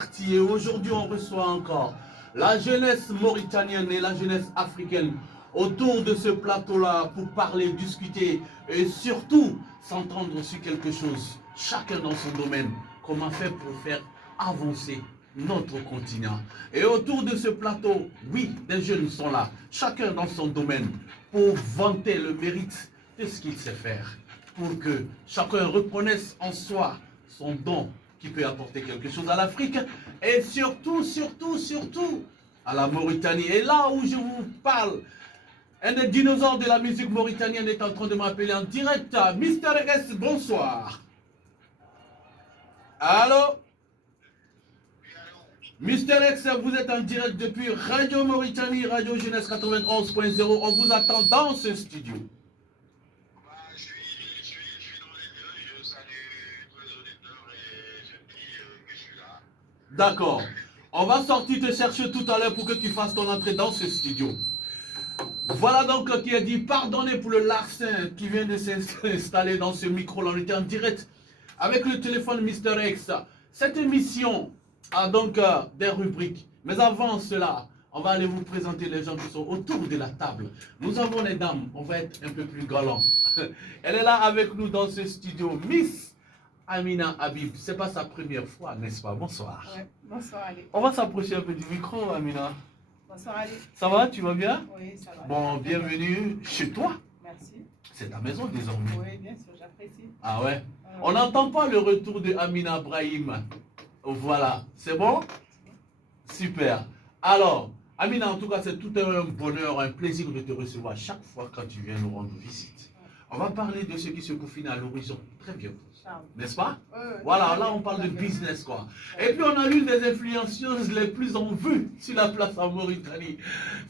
Et aujourd'hui, on reçoit encore la jeunesse mauritanienne et la jeunesse africaine autour de ce plateau-là pour parler, discuter et surtout s'entendre sur quelque chose, chacun dans son domaine, comment faire pour faire avancer notre continent. Et autour de ce plateau, oui, des jeunes sont là, chacun dans son domaine, pour vanter le mérite de ce qu'il sait faire, pour que chacun reconnaisse en soi son don qui peut apporter quelque chose à l'Afrique et surtout à la Mauritanie. Et là où je vous parle, un des dinosaures de la musique mauritanienne est en train de m'appeler en direct. Mister S, bonsoir. Allô? Mister X, vous êtes en direct depuis Radio Mauritanie, Radio Jeunesse 91.0. On vous attend dans ce studio. Je suis dans les deux, je salue tous les auditeurs et je dis que je suis là. D'accord. On va sortir te chercher tout à l'heure pour que tu fasses ton entrée dans ce studio. Voilà donc qui a dit pardonnez pour le larcin qui vient de s'installer dans ce micro-là. On était en direct avec le téléphone Mister X. Cette émission a donc des rubriques. Mais avant cela, on va aller vous présenter les gens qui sont autour de la table. Nous avons les dames, on va être un peu plus galant. Elle est là avec nous dans ce studio, Miss Amina Habib. C'est pas sa première fois, n'est-ce pas? Bonsoir. Ouais. Bonsoir Ali. On va s'approcher un peu du micro, Amina. Bonsoir Ali. Ça va? Tu vas bien? Oui, ça va. Bon, bienvenue chez toi. Merci. C'est ta maison désormais. Oui, bien sûr, j'apprécie. Ah ouais? On n'entend pas le retour de Amina Brahim. Voilà, c'est bon? Super. Alors, Amina, en tout cas, c'est tout un bonheur, un plaisir de te recevoir chaque fois quand tu viens nous rendre visite. On va parler de ce qui se confine à l'horizon très bientôt. N'est-ce pas? Voilà, là on parle de business quoi. Et puis on a l'une des influenceuses les plus en vue sur la place en Mauritanie.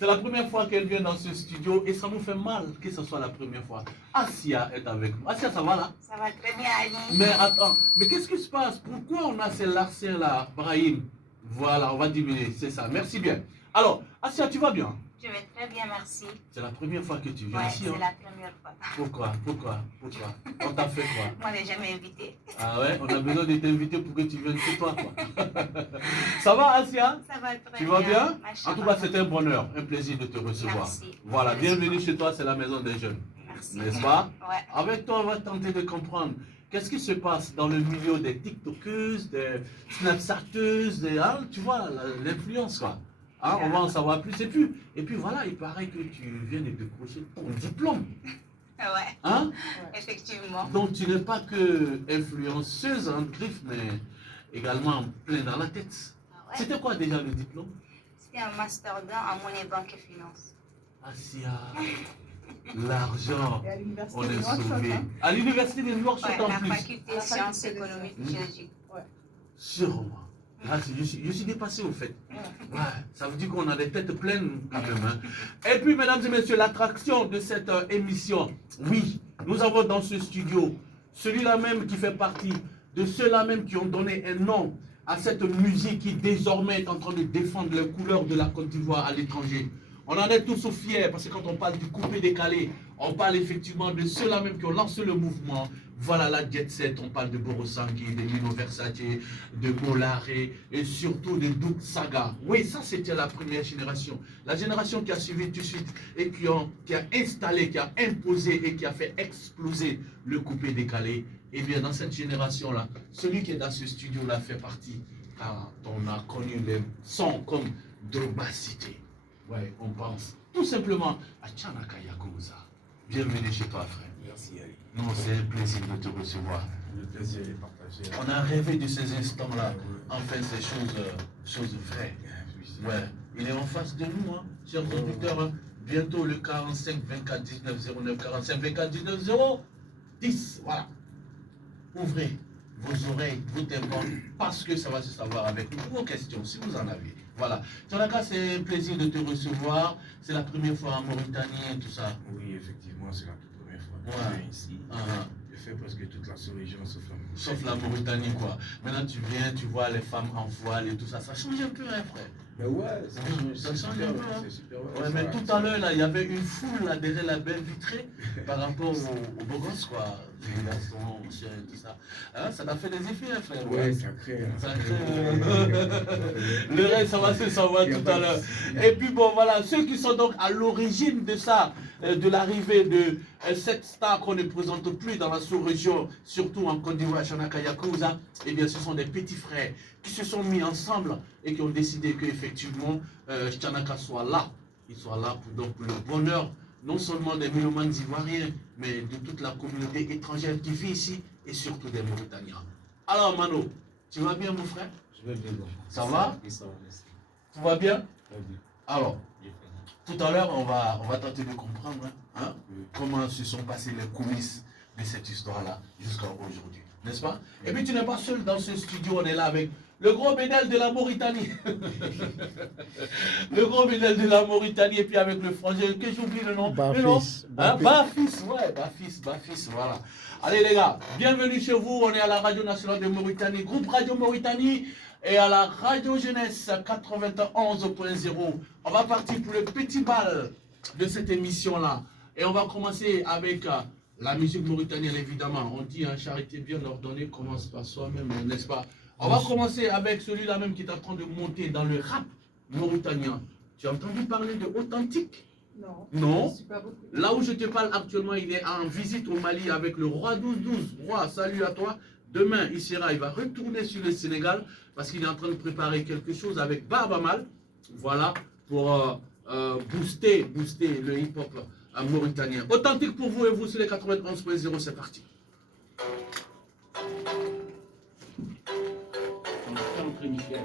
C'est la première fois qu'elle vient dans ce studio et ça nous fait mal que ce soit la première fois. Asia est avec nous. Asia, ça va là? Ça va très bien Ali. Mais attends, mais qu'est-ce qui se passe? Pourquoi on a ces larciens là, Brahim? Voilà, on va diminuer, c'est ça. Merci bien. Alors, Asia, tu vas bien? Je vais très bien, merci. C'est la première fois que tu viens Ouais, ici. c'est Hein? la première fois. Pourquoi? On t'a fait quoi? Moi, on n'est jamais invité. Ah ouais, on a besoin de t'inviter pour que tu viennes chez toi, quoi. Ça va, Asia? Ça va très bien. Tu vas bien? Machallah. En tout cas, c'est un bonheur, un plaisir de te recevoir. Merci. Voilà, Merci. bienvenue chez toi, c'est la maison des jeunes. Merci. N'est-ce pas? Ouais. Avec toi, on va tenter de comprendre qu'est-ce qui se passe dans le milieu des TikTokeuses, des Snapchateuses, hein, tu vois, l'influence, quoi. Hein, on va en savoir plus. Et puis voilà, il paraît que tu viens de décrocher ton diplôme. Ouais, Hein? effectivement. Donc tu n'es pas que influenceuse en griffe, mais également plein dans la tête. Ah ouais. C'était quoi déjà le diplôme? C'était un master 2 en monnaie, banque et finance. Asia, l'argent, Et à l'université on de est Nouakchott, sauvé. hein. À l'université de Nouakchott Ouais, en la plus. faculté La sciences faculté des économiques sciences. géologiques. Sûrement. Là, je suis dépassé au fait. Ouais, ça veut dire qu'on a des têtes pleines quand même. Hein. Et puis, mesdames et messieurs, l'attraction de cette émission, oui, nous avons dans ce studio celui-là même qui fait partie de ceux-là même qui ont donné un nom à cette musique qui désormais est en train de défendre les couleurs de la Côte d'Ivoire à l'étranger. On en est tous fiers parce que quand on parle du coupé-décalé, on parle effectivement de ceux-là même qui ont lancé le mouvement. Voilà la Jet Set, on parle de Borosangui, de Nino Versace, de Molaré et surtout de Doug Saga. Oui, ça c'était la première génération. La génération qui a suivi tout de suite et qui a installé, qui a imposé et qui a fait exploser le coupé-décalé. Et bien dans cette génération-là, celui qui est dans ce studio-là fait partie. Car on a connu les sons comme Drogba Cité. Ouais, on pense tout simplement à Tchanaka Yakuza. Bienvenue chez toi, frère. Merci Ali. Non, c'est un plaisir de te recevoir. Le plaisir est partagé. On a rêvé de ces instants-là. Enfin, ces choses vraies. Ouais, il est en face de nous, hein, chers auditeurs. Hein. Bientôt le 45 24 19 09 45 24 19 0 10. Voilà. Ouvrez vos oreilles, vos tympans, parce que ça va se savoir avec nous. Vos questions, si vous en avez. Voilà. Tchanaka, c'est un plaisir de te recevoir. C'est la première fois en Mauritanie et tout ça. Oui, effectivement, c'est la toute première fois que Ouais. je viens ici. Ah, fait presque toute la sous-région Sauf la Mauritanie, quoi. Maintenant, tu viens, tu vois les femmes en voile et tout ça. Ça change un peu, hein, frère. Mais ouais, Ça change un peu, hein. c'est super. Ouais, mais tout à l'heure, là, il y avait une foule là, derrière la baie vitrée par rapport aux beaux gosses, quoi. Les garçons, chiens et tout ça. Hein, ça t'a fait des effets, hein, frère. Ouais, ça crée. Ça Le reste, ça va se savoir tout à l'heure. Et puis bon, voilà, ceux qui sont donc à l'origine de ça, de l'arrivée de cette star qu'on ne présente plus dans la sous-région, surtout en Côte d'Ivoire, Chanaka Yakuza, eh bien, ce sont des petits frères qui se sont mis ensemble et qui ont décidé qu'effectivement, Chanaka soit là. Il soit là pour donc le bonheur, non seulement des mélomanes ivoiriens, mais de toute la communauté étrangère qui vit ici et surtout des Mauritaniens. Alors, Mano, tu vas bien, mon frère? Je vais bien. Ça va? Oui, ça va, merci. Tout va bien? Très bien. Alors, J'ai fait. tout à l'heure, on va tenter de comprendre hein, comment se sont passées les coulisses de cette histoire-là jusqu'à aujourd'hui. N'est-ce pas? Et puis tu n'es pas seul dans ce studio, on est là avec le gros Bédel de la Mauritanie. Le gros Bédel de la Mauritanie et puis avec le frangin, que j'oublie le nom. Bafis. Bafis, ouais, Bafis, voilà. Allez les gars, bienvenue chez vous, on est à la Radio Nationale de Mauritanie, groupe Radio Mauritanie et à la Radio Jeunesse 91.0. On va partir pour le petit bal de cette émission-là. Et on va commencer avec la musique mauritanienne, évidemment. On dit, charité bien ordonnée commence par soi-même, n'est-ce pas? On va commencer avec celui-là même qui est en train de monter dans le rap mauritanien. Tu as entendu parler de Authentique? Non. Non. Je suis pas beaucoup. Là où je te parle actuellement, il est en visite au Mali avec le roi 12-12. Roi, salut à toi. Demain, il va retourner sur le Sénégal parce qu'il est en train de préparer quelque chose avec Barbamal. Voilà, pour booster le hip-hop mauritanien. Authentique pour vous et vous sur les 91.0, c'est parti. On fait entrer Michel.